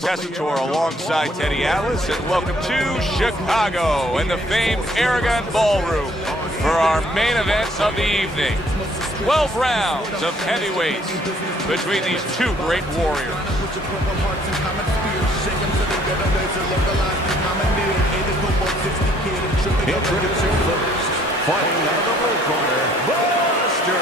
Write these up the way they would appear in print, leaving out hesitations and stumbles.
Tessitore alongside Teddy Atlas, and welcome to Chicago and the famed Aragon Ballroom for our main event of the evening. 12 rounds of heavyweights between these two great warriors. Introducing first, fighting out of the blue corner, Buster.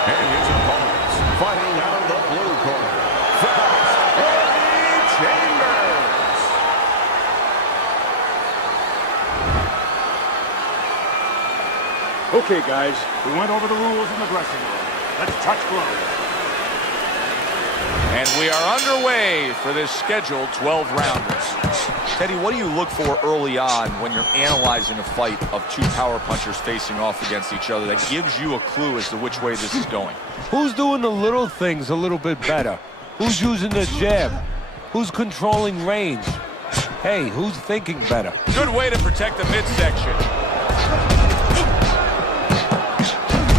And his opponents, fighting out of the blue corner, first, Eddie Chembers. Okay, guys, we went over the rules in the dressing room. Let's touch gloves. And we are underway for this scheduled 12-rounders. Teddy, what do you look for early on when you're analyzing a fight of two power punchers facing off against each other that gives you a clue as to which way this is going? Who's doing the little things a little bit better? Who's using the jab? Who's controlling range? Hey, who's thinking better? Good way to protect the midsection.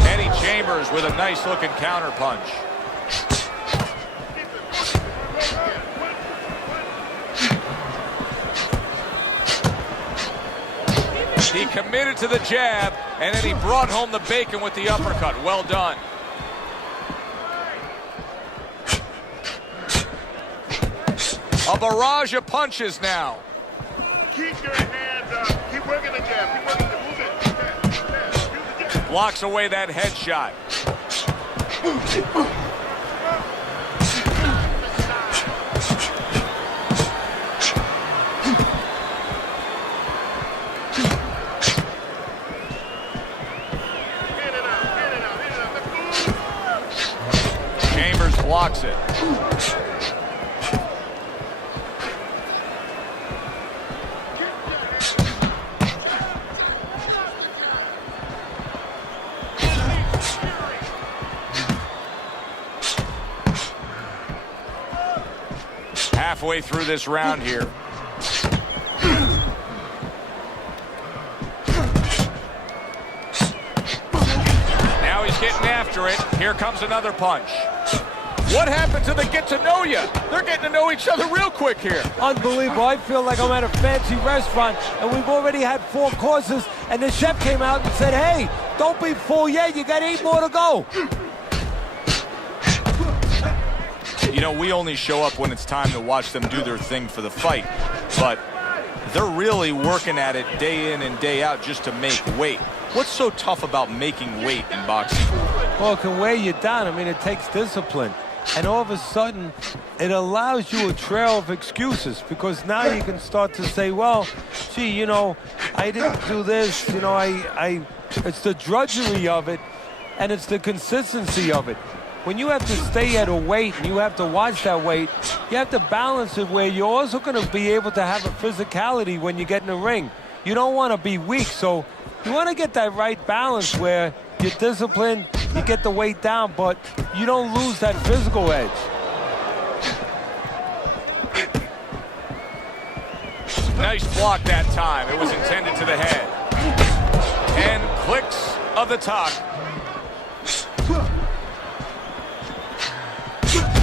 Eddie Chembers with a nice-looking counterpunch. He committed to the jab, and then he brought home the bacon with the uppercut. Well done. A barrage of punches now. Keep your hands up. Keep working the jab. Keep working the movement. Blocks away that headshot. Blocks it. Halfway through this round here. Now he's getting after it. Here comes another punch. What happened to the get-to-know-ya? They're getting to know each other real quick here. Unbelievable. I feel like I'm at a fancy restaurant, and we've already had 4 courses, and the chef came out and said, hey, don't be full yet. You got 8 more to go. You know, we only show up when it's time to watch them do their thing for the fight, but they're really working at it day in and day out just to make weight. What's so tough about making weight in boxing? Well, it can weigh you down. I mean, it takes discipline. And all of a sudden, it allows you a trail of excuses, because now you can start to say, well, gee, you know, I didn't do this, you know, it's the drudgery of it, and it's the consistency of it. When you have to stay at a weight and you have to watch that weight, you have to balance it where you're also going to be able to have a physicality when you get in the ring. You don't want to be weak, so you want to get that right balance where you're disciplined, you get the weight down, but you don't lose that physical edge. Nice block that time. It was intended to the head. 10 clicks of the top.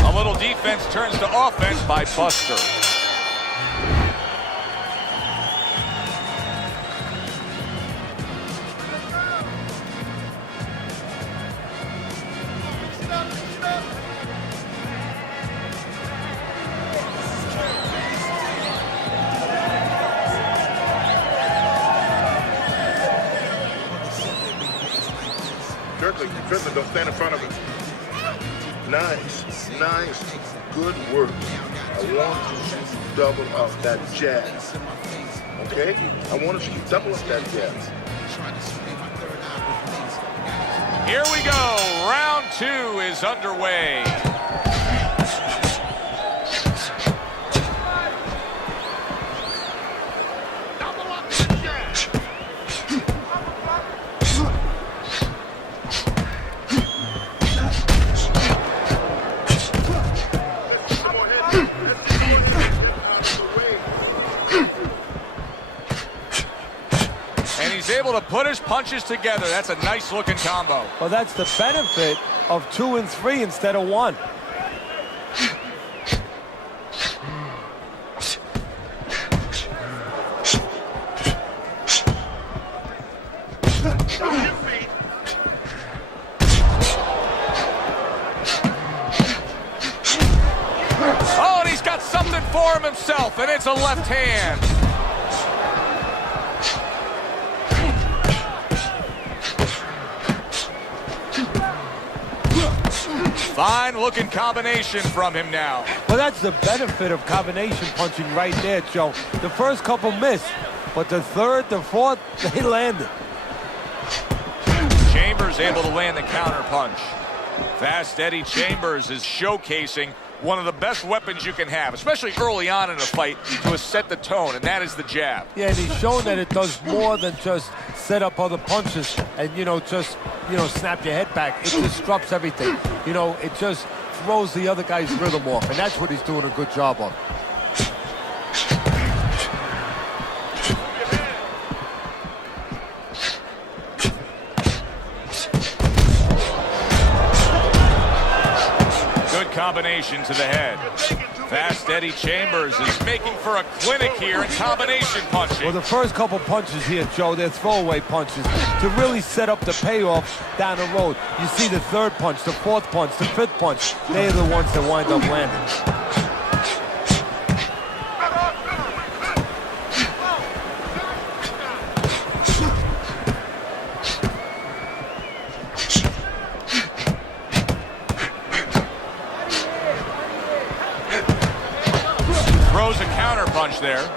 A little defense turns to offense by Buster. Defender, don't stand in front of him. Nice. Good work. I want you to double up that jab. Okay? I want you to double up that jab. Here we go. Round 2 is underway. Able to put his punches punches together. That's a nice-looking combo. Well, that's the benefit of 2 and 3 instead of 1. Oh, and he's got something for him himself, and it's a left hand. Fine-looking combination from him now. Well, that's the benefit of combination punching right there, Joe. The first couple missed, but the third, the fourth, they landed. Chambers able to land the counter punch. Fast Eddie Chambers is showcasing one of the best weapons you can have, especially early on in a fight, to set the tone, and that is the jab. Yeah, and he's shown that it does more than just set up other punches and, snap your head back. It disrupts everything. It just throws the other guy's rhythm off, and that's what he's doing a good job of. Good combination to the head. Fast Eddie Chambers is making for a clinic here in combination punching. Well, the first couple punches here, Joe, they're throwaway punches to really set up the payoff down the road. You see the third punch, the fourth punch, the fifth punch. They're the ones that wind up landing. Throws a counter punch there.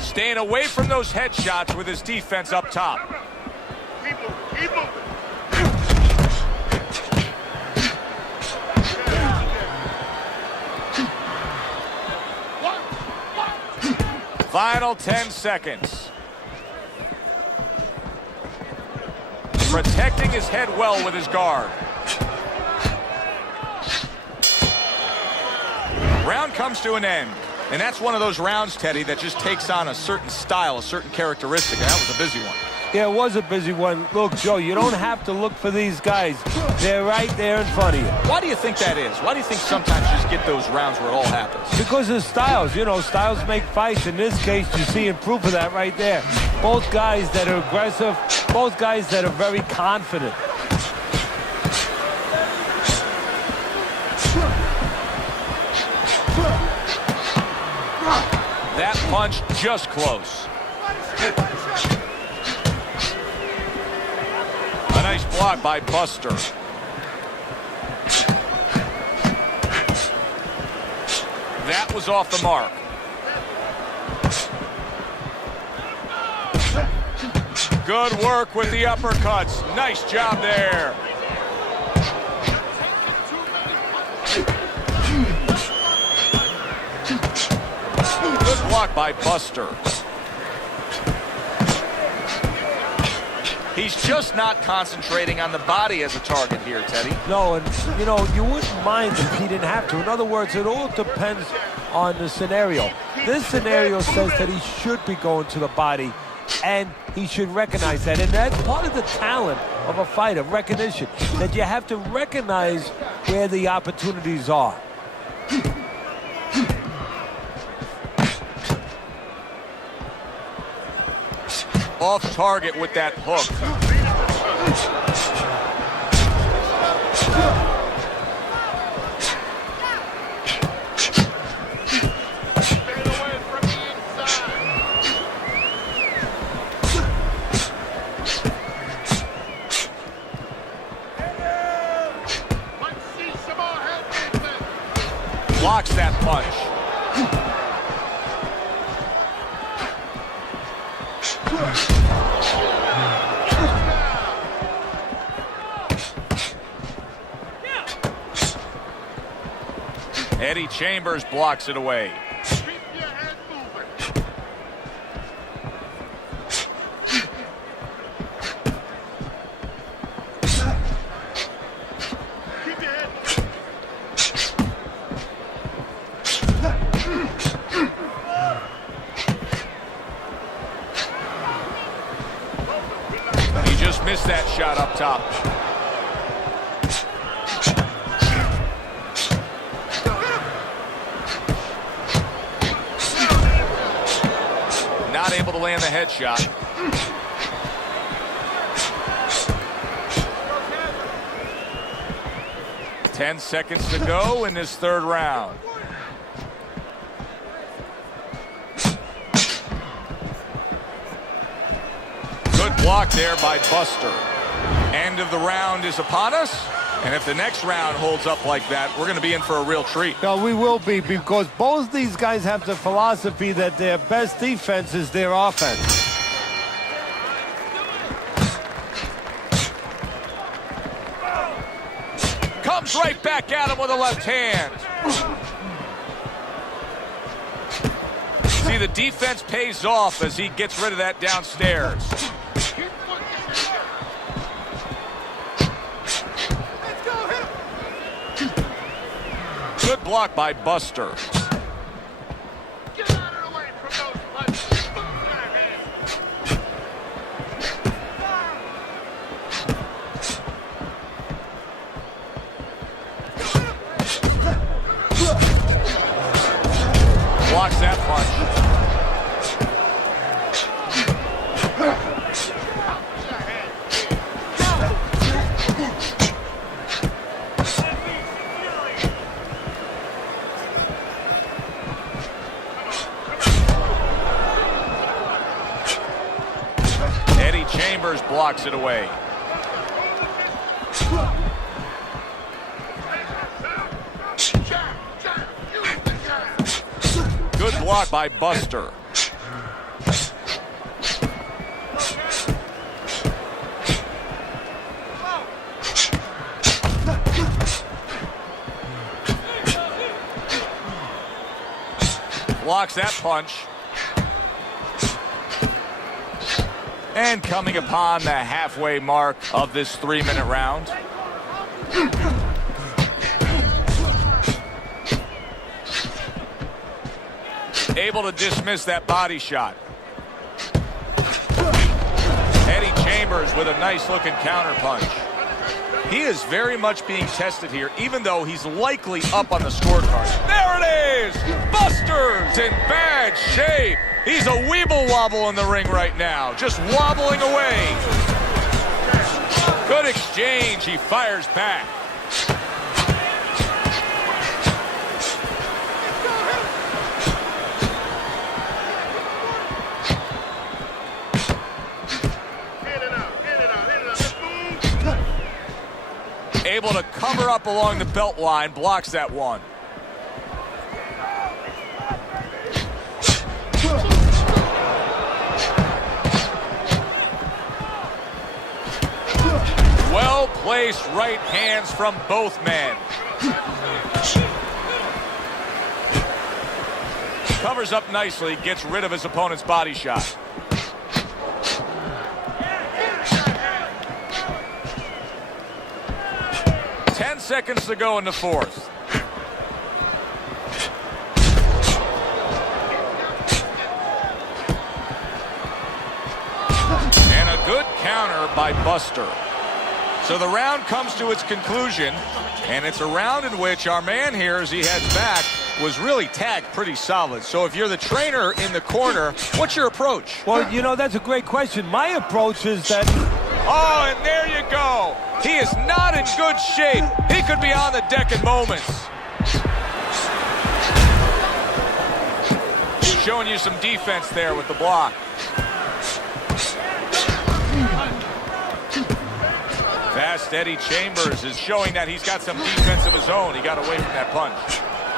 Staying away from those headshots with his defense up top. Keep moving. Final 10 seconds. Protecting his head well with his guard. Round comes to an end. And that's one of those rounds, Teddy, that just takes on a certain style, a certain characteristic. And that was a busy one. Yeah, it was a busy one. Look, Joe, you don't have to look for these guys. They're right there in front of you. Why do you think that is? Why do you think sometimes you just get those rounds where it all happens? Because of styles. Styles make fights. In this case, you're seeing proof of that right there. Both guys that are aggressive, both guys that are very confident. That punch just close. A nice block by Buster. That was off the mark. Good work with the uppercuts. Nice job there. Good block by Buster. He's just not concentrating on the body as a target here, Teddy. No, and, you wouldn't mind if he didn't have to. In other words, it all depends on the scenario. This scenario says that he should be going to the body, and he should recognize that. And that's part of the talent of a fighter, recognition, that you have to recognize where the opportunities are. Off target with that hook. Blocks that punch. Eddie Chambers blocks it away. land the headshot. Ten seconds to go in this third round. Good block there by Buster. End of the round is upon us. And if the next round holds up like that, we're going to be in for a real treat. No, we will be, because both these guys have the philosophy that their best defense is their offense. Comes right back at him with a left hand. See, the defense pays off as he gets rid of that downstairs. Good block by Buster. Get out of the way from those punches. Blocks that punch. Chambers blocks it away. Good block by Buster. Blocks that punch. And coming upon the halfway mark of this 3-minute round. Able to dismiss that body shot. Eddie Chambers with a nice looking counter punch. He is very much being tested here, even though he's likely up on the scorecard. There it is! Buster's in bad shape. He's a weeble wobble in the ring right now, just wobbling away. Good exchange, he fires back. Able to cover up along the belt line, blocks that one. Well-placed right hands from both men. Covers up nicely, gets rid of his opponent's body shot. Seconds to go in the fourth. And a good counter by Buster. So the round comes to its conclusion, and it's a round in which our man here, as he heads back, was really tagged pretty solid. So if you're the trainer in the corner, what's your approach? Well, you know, that's a great question. My approach is that... Oh, and there you go. He is not in good shape. He could be on the deck in moments. Showing you some defense there with the block. Fast Eddie Chambers is showing that he's got some defense of his own. He got away from that punch.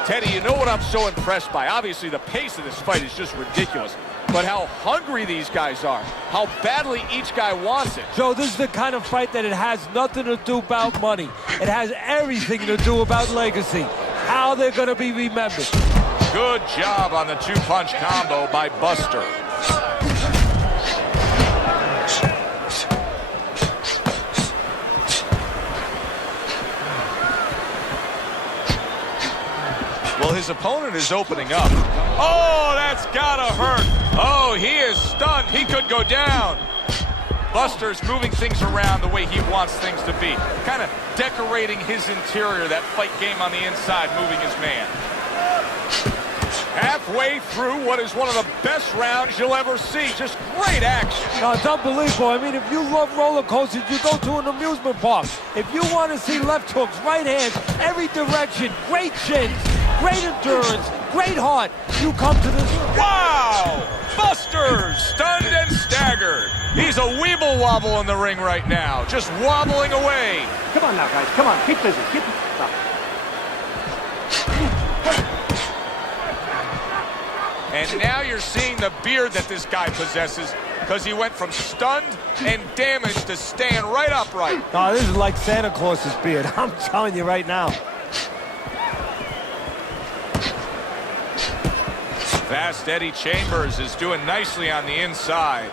Teddy, you know what I'm so impressed by? Obviously, the pace of this fight is just ridiculous. But how hungry these guys are. How badly each guy wants it. Joe, this is the kind of fight that it has nothing to do about money. It has everything to do about legacy. How they're going to be remembered. Good job on the two-punch combo by Buster. Well, his opponent is opening up. Oh, that's gotta hurt. Oh, he is stunned. He could go down. Buster's moving things around the way he wants things to be. Kind of decorating his interior, that fight game on the inside, moving his man. Halfway through what is one of the best rounds you'll ever see. Just great action. No, it's unbelievable. I mean, if you love roller coasters, you go to an amusement park. If you want to see left hooks, right hands, every direction, great chins, great endurance, great heart, you come to this. Wow! Buster stunned and staggered. He's a weeble wobble in the ring right now, just wobbling away. Come on now, guys. Come on. Keep busy. Keep... Stop. And now you're seeing the beard that this guy possesses, because he went from stunned and damaged to staying right upright. No, this is like Santa Claus's beard. I'm telling you right now. Fast Eddie Chambers is doing nicely on the inside.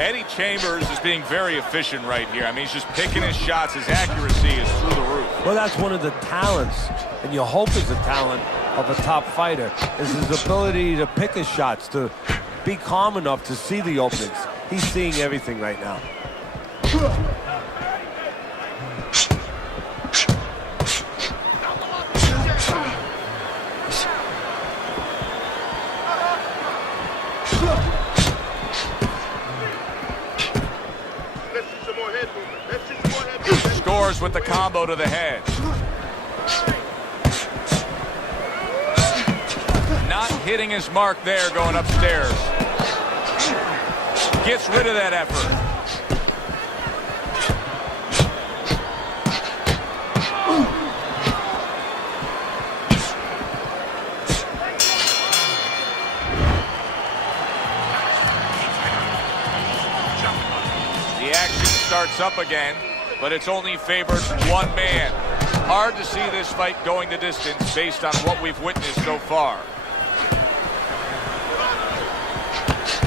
Eddie Chambers is being very efficient right here. I mean, he's just picking his shots. His accuracy is through the roof. Well, that's one of the talents, and you hope is a talent of a top fighter, is his ability to pick his shots, to be calm enough to see the openings. He's seeing everything right now. Scores with the combo to the head. Not hitting his mark there going upstairs. Gets rid of that effort. The action starts up again, but it's only favored one man. Hard to see this fight going the distance based on what we've witnessed so far.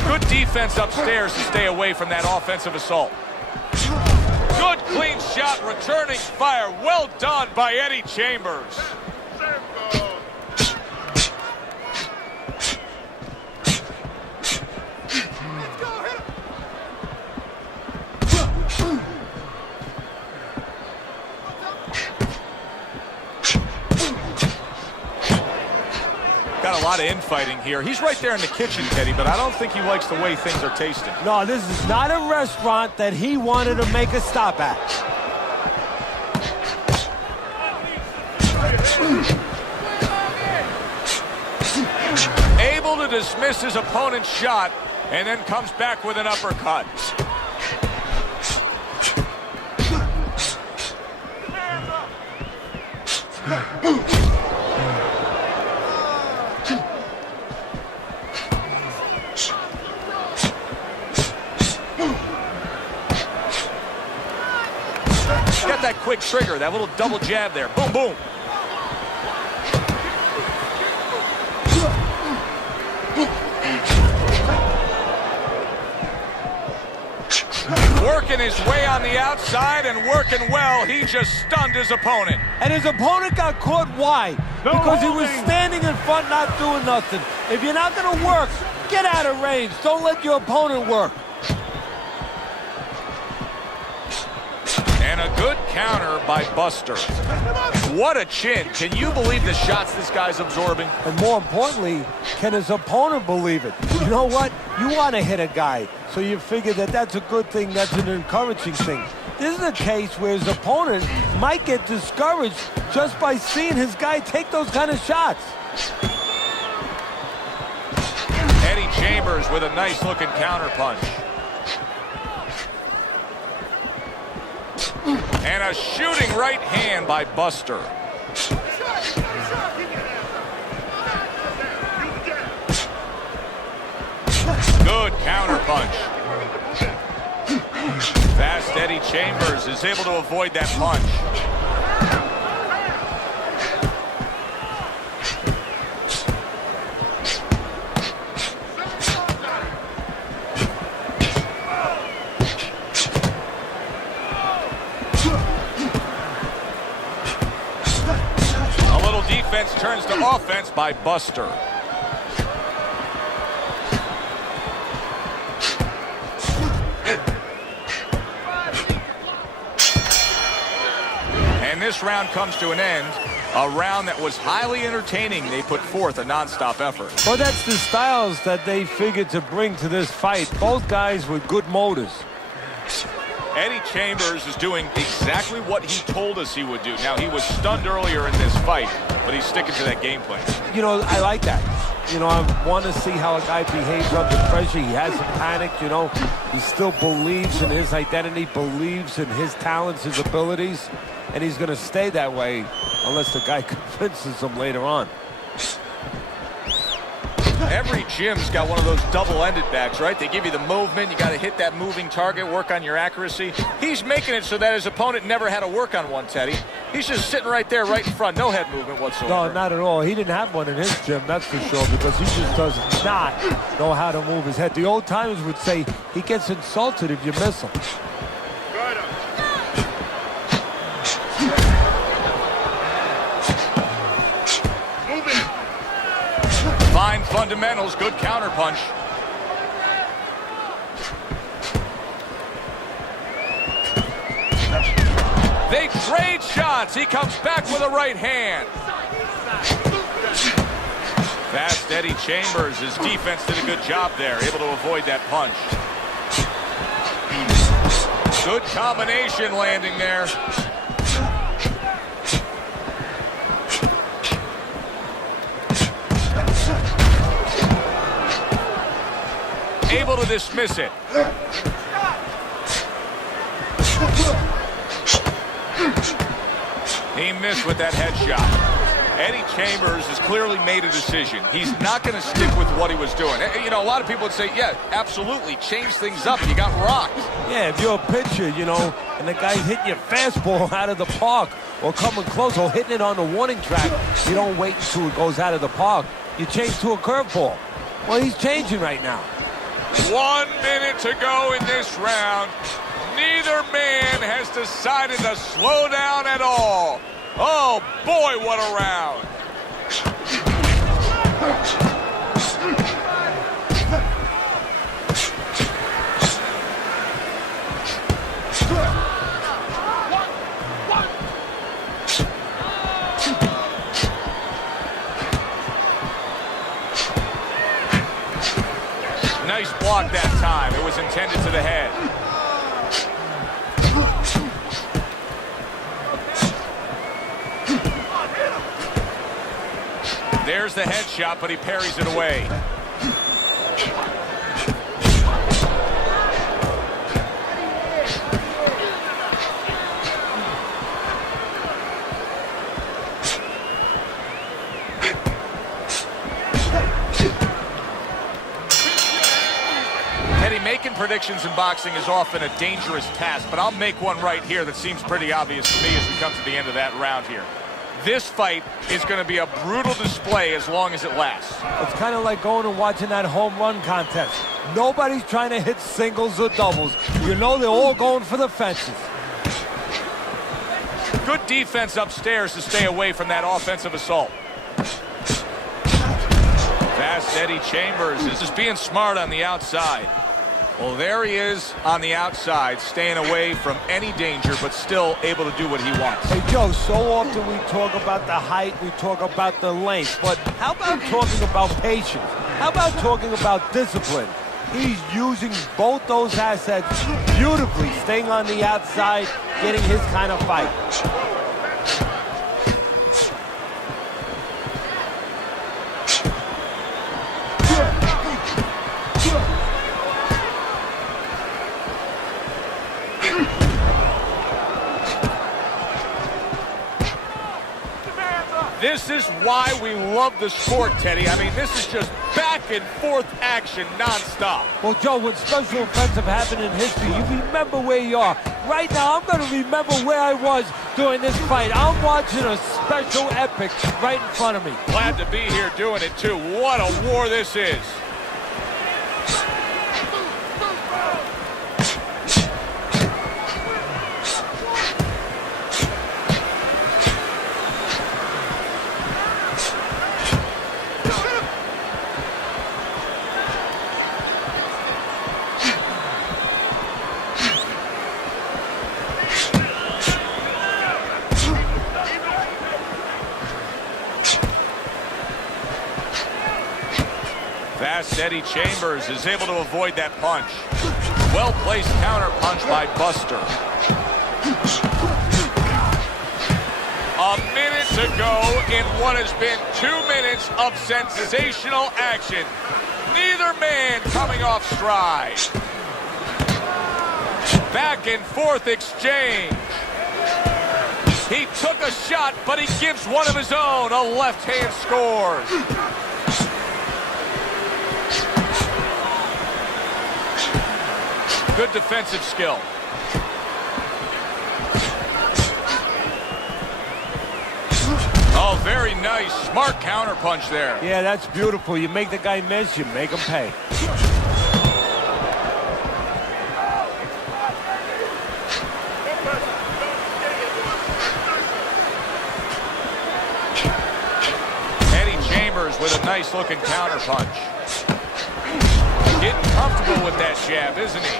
Good defense upstairs to stay away from that offensive assault. Good clean shot, returning fire. Well done by Eddie Chambers. Got a lot of infighting here. He's right there in the kitchen, Teddy, but I don't think he likes the way things are tasting. No, this is not a restaurant that he wanted to make a stop at. Able to dismiss his opponent's shot and then comes back with an uppercut. Got that quick trigger, that little double jab there. Boom, boom. Working his way on the outside and working well. He just stunned his opponent. And his opponent got caught. Why? Because he was standing in front not doing nothing. If you're not going to work, get out of range. Don't let your opponent work. And a good counter by Buster. What a chin. Can you believe the shots this guy's absorbing? And more importantly, can his opponent believe it? You know what? You want to hit a guy, so you figure that that's a good thing, that's an encouraging thing. This is a case where his opponent might get discouraged just by seeing his guy take those kind of shots. Eddie Chambers with a nice-looking counter punch. And a shooting right hand by Buster. Good counter punch. Fast Eddie Chambers is able to avoid that punch. Defense turns to offense by Buster. And this round comes to an end A round that was highly entertaining. They put forth a nonstop effort. Well, that's the styles that they figured to bring to this fight. Both guys with good motors. Eddie Chambers is doing exactly what he told us he would do. Now, he was stunned earlier in this fight, but he's sticking to that game plan. You know, I like that. You know, I want to see how a guy behaves under pressure. He hasn't panicked, you know. He still believes in his identity, believes in his talents, his abilities, and he's going to stay that way unless the guy convinces him later on. Every gym's got one of those double-ended bags, right? They give you the movement. You got to hit that moving target, work on your accuracy. He's making it so that his opponent never had to work on one, Teddy. He's just sitting right there, right in front. No head movement whatsoever. No, not at all. He didn't have one in his gym, that's for sure, because he just does not know how to move his head. The old timers would say he gets insulted if you miss him. Fine fundamentals, good counterpunch. They trade shots. He comes back with a right hand. Fast Eddie Chambers. His defense did a good job there, able to avoid that punch. Good combination landing there. Able to dismiss it. He missed with that headshot. Eddie Chambers has clearly made a decision. He's not going to stick with what he was doing. You know, a lot of people would say, yeah, absolutely, change things up. You got rocked. Yeah, if you're a pitcher, you know, and the guy's hitting your fastball out of the park or coming close or hitting it on the warning track, you don't wait until it goes out of the park. You change to a curveball. Well, he's changing right now. 1 minute to go in this round. Neither man has decided to slow down at all. Oh, boy, what a round. Nice block that time. It was intended to the head. There's the headshot, but he parries it away. Making predictions in boxing is often a dangerous task, but I'll make one right here that seems pretty obvious to me as we come to the end of that round here. This fight is going to be a brutal display as long as it lasts. It's kind of like going and watching that home run contest. Nobody's trying to hit singles or doubles. You know they're all going for the fences. Good defense upstairs to stay away from that offensive assault. Fast Eddie Chambers is just being smart on the outside. Well, there he is on the outside, staying away from any danger, but still able to do what he wants. Hey, Joe, so often we talk about the height, we talk about the length, but how about talking about patience? How about talking about discipline? He's using both those assets beautifully, staying on the outside, getting his kind of fight. This is why we love the sport, Teddy. I mean, this is just back and forth action nonstop. Well, Joe, when special events have happened in history, you remember where you are. Right now, I'm going to remember where I was during this fight. I'm watching a special epic right in front of me. Glad to be here doing it, too. What a war this is. Fast Eddie Chambers is able to avoid that punch. Well-placed counter punch by Buster. A minute to go in what has been 2 minutes of sensational action. Neither man coming off stride. Back and forth exchange. He took a shot, but he gives one of his own. A left hand scores. Good defensive skill. Oh, very nice. Smart counter punch there. Yeah, that's beautiful. You make the guy miss, you make him pay. Eddie Chambers with a nice looking counter punch. Getting comfortable with that jab, isn't he?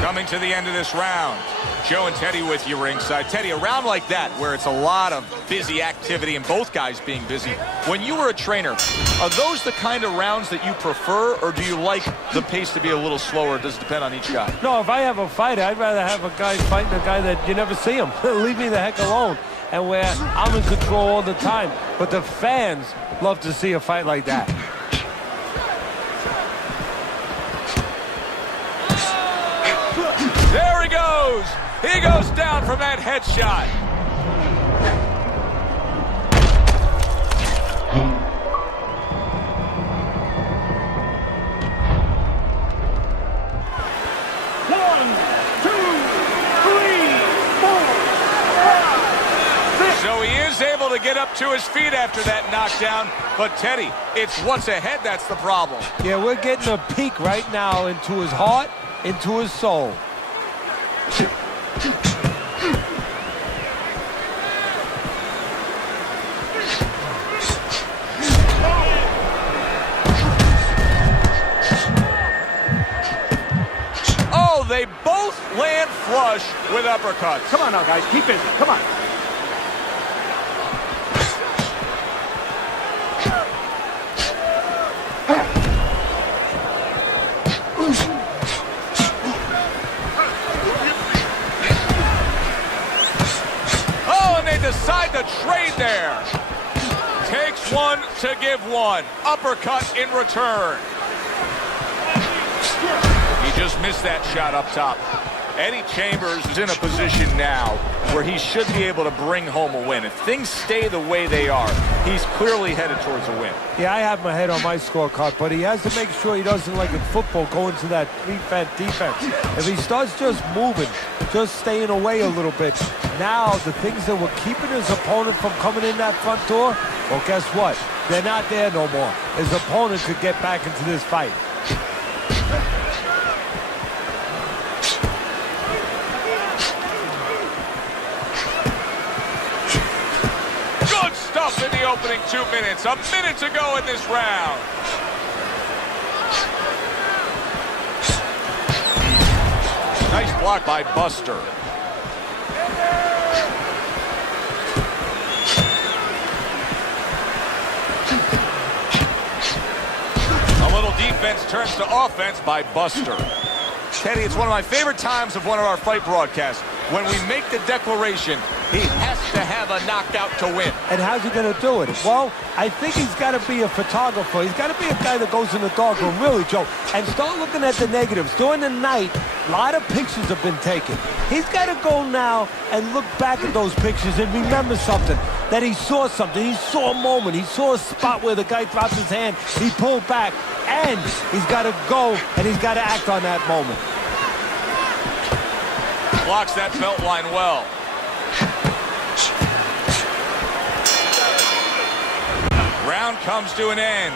Coming to the end of this round. Joe and Teddy with you ringside. Teddy, a round like that where it's a lot of busy activity and both guys being busy. When you were a trainer, are those the kind of rounds that you prefer, or do you like the pace to be a little slower? Does it depend on each guy? No, if I have a fight, I'd rather have a guy fighting a guy that you never see him. Leave me the heck alone. And where I'm in control all the time. But the fans love to see a fight like that. There he goes. He goes down from that headshot. So he is able to get up to his feet after that knockdown. But Teddy, it's what's ahead that's the problem. Yeah, we're getting a peek right now into his heart, into his soul. Oh, they both land flush with uppercuts. Come on now, guys. Keep busy. Come on. Decide to trade there. Takes one to give one. Uppercut in return. He just missed that shot up top. Eddie Chambers is in a position now where he should be able to bring home a win. If things stay the way they are, he's clearly headed towards a win. Yeah, I have my head on my scorecard, but he has to make sure he doesn't, like in football, go into that prevent defense. If he starts just moving, just staying away a little bit, now the things that were keeping his opponent from coming in that front door, well, guess what? They're not there no more. His opponent could get back into this fight. In the opening 2 minutes, a minute to go in this round. Nice block by Buster. A little defense turns to offense by Buster. Teddy, it's one of my favorite times of one of our fight broadcasts. When we make the declaration, he has to have a knockout to win. And how's he going to do it? Well, I think he's got to be a photographer. He's got to be a guy that goes in the darkroom, really, Joe, and start looking at the negatives. During the night, a lot of pictures have been taken. He's got to go now and look back at those pictures and remember something, that he saw something. He saw a moment. He saw a spot where the guy dropped his hand. He pulled back, and he's got to go, and he's got to act on that moment. Blocks that belt line well. Round comes to an end.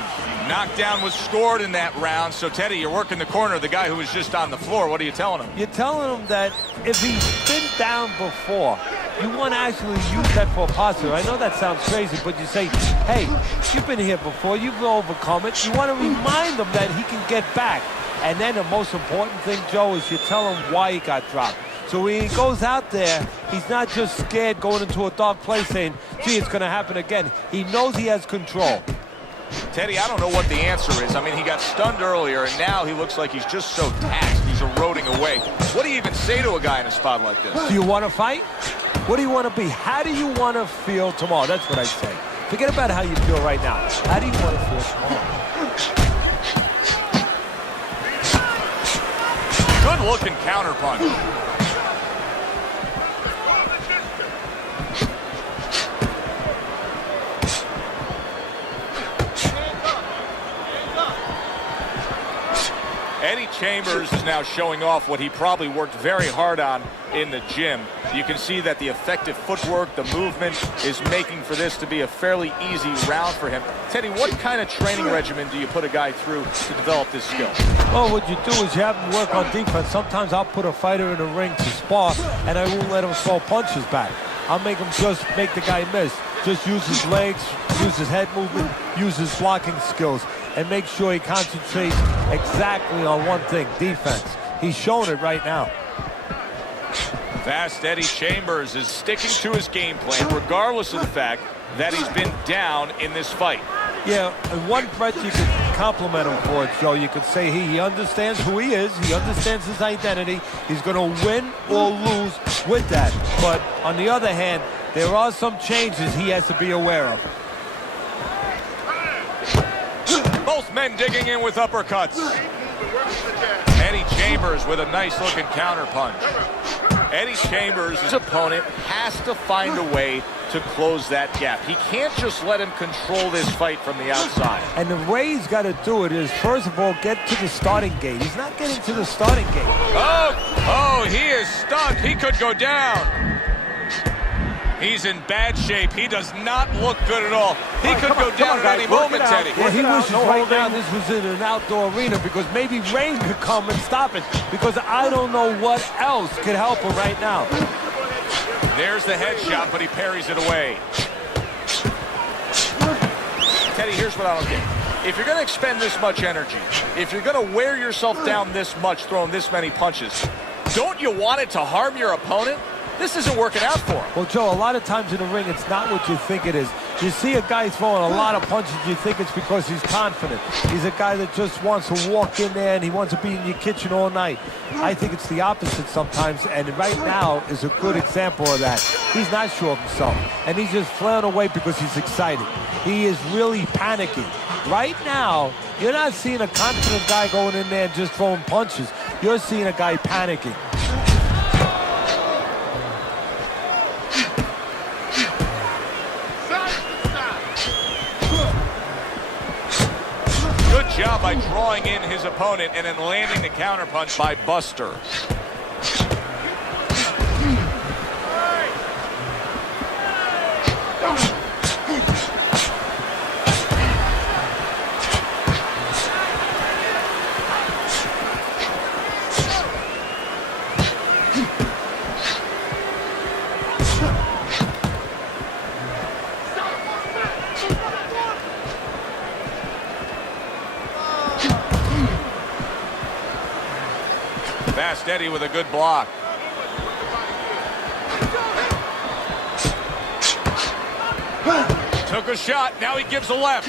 Knockdown was scored in that round. So, Teddy, you're working the corner of the guy who was just on the floor. What are you telling him? You're telling him that if he's been down before, you want to actually use that for a positive. I know that sounds crazy, but you say, hey, you've been here before. You've overcome it. You want to remind him that he can get back. And then the most important thing, Joe, is you tell him why he got dropped. So when he goes out there, he's not just scared going into a dark place saying, gee, it's going to happen again. He knows he has control. Teddy, I don't know what the answer is. I mean, he got stunned earlier, and now he looks like he's just so taxed. He's eroding away. What do you even say to a guy in a spot like this? Do you want to fight? What do you want to be? How do you want to feel tomorrow? That's what I say. Forget about how you feel right now. How do you want to feel tomorrow? Good-looking counterpunch. Eddie Chambers is now showing off what he probably worked very hard on in the gym. You can see that the effective footwork, the movement, is making for this to be a fairly easy round for him. Teddy, what kind of training regimen do you put a guy through to develop this skill? Well, what you do is you have him work on defense. Sometimes I'll put a fighter in the ring to spar, and I won't let him throw punches back. I'll make him just make the guy miss. Just use his legs, use his head movement, use his blocking skills, and make sure he concentrates exactly on one thing, defense. He's showing it right now. Fast Eddie Chambers is sticking to his game plan, regardless of the fact that he's been down in this fight. Yeah, in one breath you can compliment him for it, Joe. You could say he understands who he is. He understands his identity. He's going to win or lose with that. But on the other hand, there are some changes he has to be aware of. Both men digging in with uppercuts. Eddie Chambers with a nice-looking counterpunch. Eddie Chambers' his opponent has to find a way to close that gap. He can't just let him control this fight from the outside. And the way he's got to do it is, first of all, get to the starting gate. He's not getting to the starting gate. Oh, he is stunned. He could go down. He's in bad shape. He does not look good at all. He could go down at any moment, Teddy. Yeah, he wishes right now this was in an outdoor arena because maybe rain could come and stop it, because I don't know what else could help him right now. There's the headshot, but he parries it away. Teddy, here's what I don't get. If you're going to expend this much energy, if you're going to wear yourself down this much, throwing this many punches, don't you want it to harm your opponent? This isn't working out for him. Well, Joe, a lot of times in the ring, it's not what you think it is. You see a guy throwing a lot of punches, you think it's because he's confident. He's a guy that just wants to walk in there and he wants to be in your kitchen all night. I think it's the opposite sometimes, and right now is a good example of that. He's not sure of himself, and he's just flailing away because he's excited. He is really panicking. Right now, you're not seeing a confident guy going in there and just throwing punches. You're seeing a guy panicking. Good job by drawing in his opponent and then landing the counterpunch by Buster. Fast Eddie with a good block. Took a shot, now he gives a left.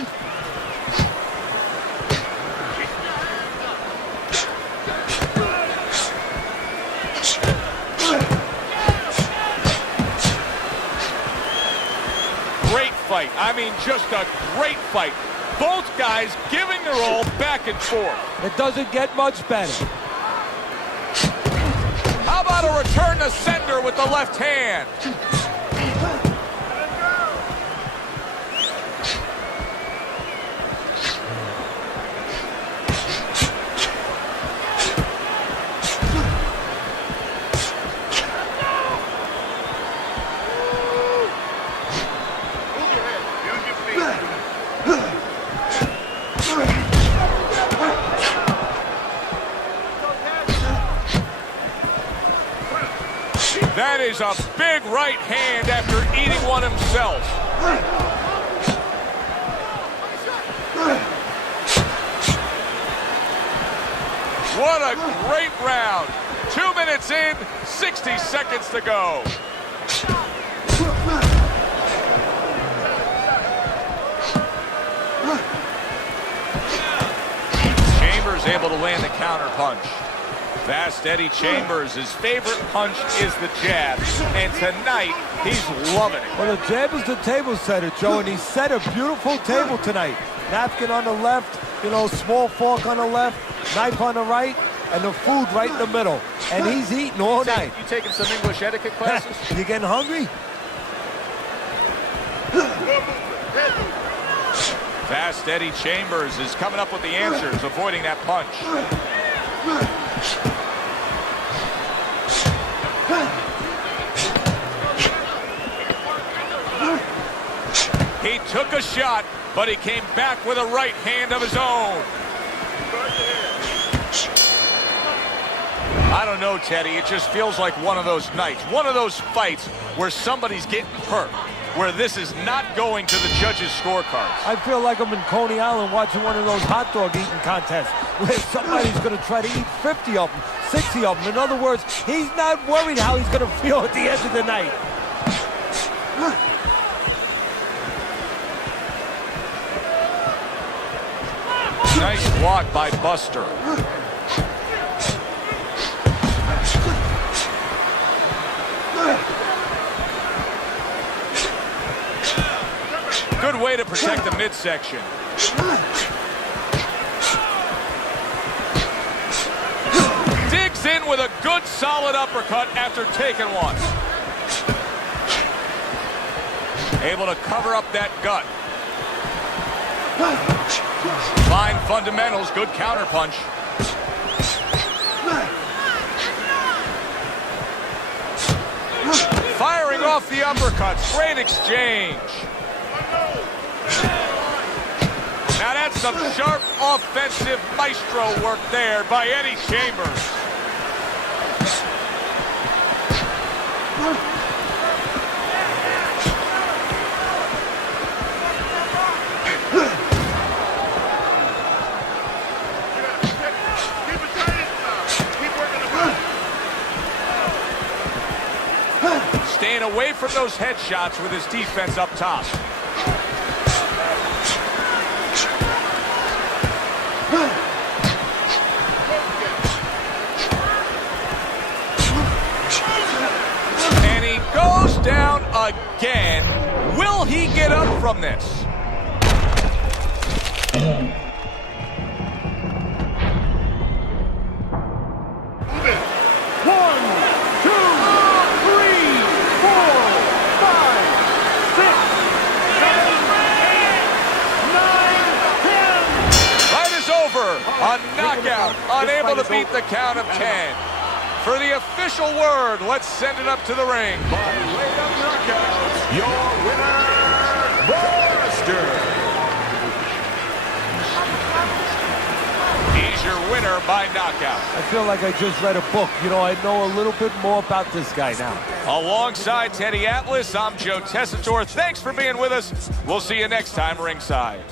Great fight. I mean, just a great fight. Both guys giving their all back and forth. It doesn't get much better. How about a return to sender with the left hand? That is a big right hand after eating one himself. What a great round. 2 minutes in, 60 seconds to go. Chambers able to land the counter punch. Fast Eddie Chambers, his favorite punch is the jab, and tonight he's loving it. Well, the jab is the table setter, Joe, and he set a beautiful table tonight. Napkin on the left, you know, small fork on the left, knife on the right, and the food right in the middle. And he's eating all night. You taking some English etiquette classes? You getting hungry? Fast Eddie Chambers is coming up with the answers, avoiding that punch. He took a shot, but he came back with a right hand of his own. I don't know, Teddy. It just feels like one of those nights, one of those fights where somebody's getting hurt, where this is not going to the judges' scorecards. I feel like I'm in Coney Island watching one of those hot dog eating contests where somebody's going to try to eat 50 of them, 60 of them. In other words, he's not worried how he's going to feel at the end of the night. Nice block by Buster. Good way to protect the midsection. Digs in with a good solid uppercut after taking one. Able to cover up that gut. Fine fundamentals, good counterpunch. Firing off the uppercuts, great exchange. Now that's some sharp offensive maestro work there by Eddie Chambers. Staying away from those headshots with his defense up top. And he goes down again. Will he get up from this? A knockout, unable to beat the count of 10. For the official word, let's send it up to the ring. By way of knockout, your winner, Buster. He's your winner by knockout. I feel like I just read a book. You know, I know a little bit more about this guy now. Alongside Teddy Atlas, I'm Joe Tessitore. Thanks for being with us. We'll see you next time ringside.